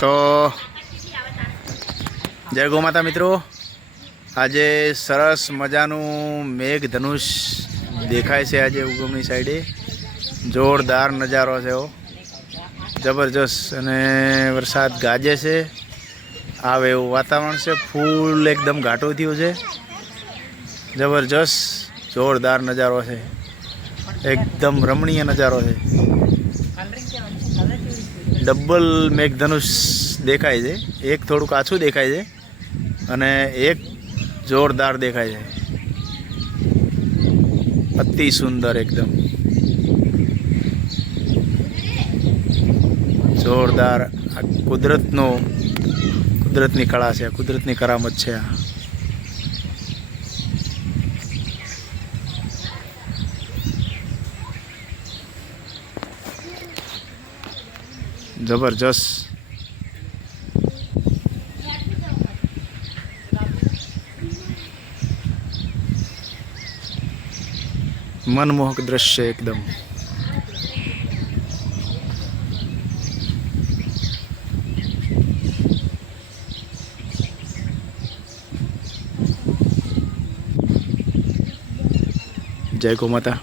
તો જય ગૌ માતા મિત્રો, આજે સરસ મજાનું મેઘધનુષ દેખાય છે। આજે ઉગમની સાઈડે જોરદાર નજારો છે, જબરજસ્ત, અને વરસાદ ગાજે છે। આવે એવું વાતાવરણ છે, ફૂલ એકદમ ઘાટું થયું છે, જબરજસ્ત જોરદાર નજારો છે, એકદમ રમણીય નજારો છે। ડબલ મેઘધનુષ દેખાય છે, એક થોડુંક આછું દેખાય છે અને એક જોરદાર દેખાય છે, અતિ સુંદર, એકદમ જોરદાર। આ કુદરતની કળા છે, કુદરતની કરામત છે આ। જબરજસ્ત, મનમોહક દ્રશ્ય એકદમ। જય ગૌ માતા।